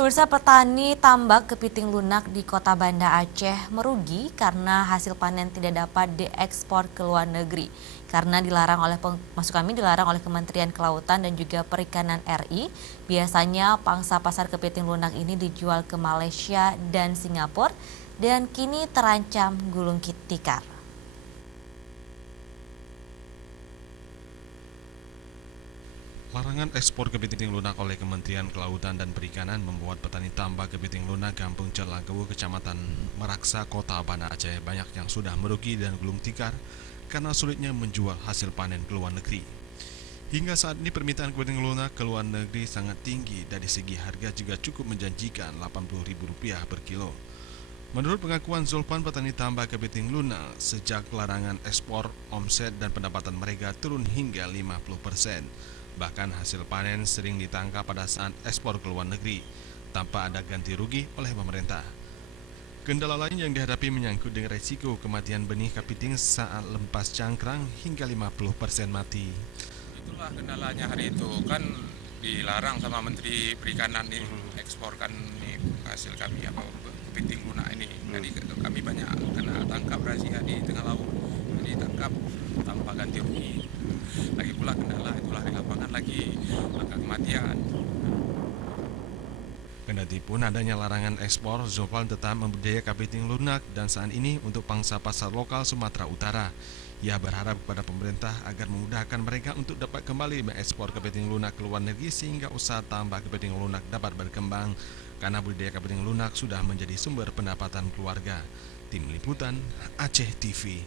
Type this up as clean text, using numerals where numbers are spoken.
Pemirsa, petani tambak kepiting lunak di Kota Banda Aceh merugi karena hasil panen tidak dapat diekspor ke luar negeri. Karena dilarang oleh Kementerian Kelautan dan juga Perikanan RI, biasanya pangsa pasar kepiting lunak ini dijual ke Malaysia dan Singapura dan kini terancam gulung tikar. Larangan ekspor kepiting lunak oleh Kementerian Kelautan dan Perikanan membuat petani tambak kepiting lunak Kampung Cerlakewu, Kecamatan Meraksa, Kota Banda Aceh banyak yang sudah merugi dan gulung tikar karena sulitnya menjual hasil panen ke luar negeri. Hingga saat ini permintaan kepiting lunak ke luar negeri sangat tinggi, dari segi harga juga cukup menjanjikan Rp80.000 per kilo. Menurut pengakuan Zulfan, petani tambak kepiting lunak, sejak larangan ekspor, omset dan pendapatan mereka turun hingga 50%. Bahkan hasil panen sering ditangkap pada saat ekspor ke luar negeri, tanpa ada ganti rugi oleh pemerintah. Kendala lain yang dihadapi menyangkut dengan resiko kematian benih kepiting saat lempas cangkrang hingga 50% mati. Itulah kendalanya hari itu, kan dilarang sama Menteri Perikanan nih eksporkan nih hasil kami kepiting lunak ini. Jadi kami banyak kena tangkap razia di tengah laut, jadi tangkap tanpa ganti rugi. Lagi pula kendala itulah di lapangan lagi angka kematian. Kendati pun adanya larangan ekspor, Zulfan tetap membudidaya kepiting lunak dan saat ini untuk pangsa pasar lokal Sumatera Utara. Ia berharap kepada pemerintah agar memudahkan mereka untuk dapat kembali mengekspor kepiting lunak ke luar negeri sehingga usaha tambak kepiting lunak dapat berkembang, karena budidaya kepiting lunak sudah menjadi sumber pendapatan keluarga. Tim Liputan Aceh TV.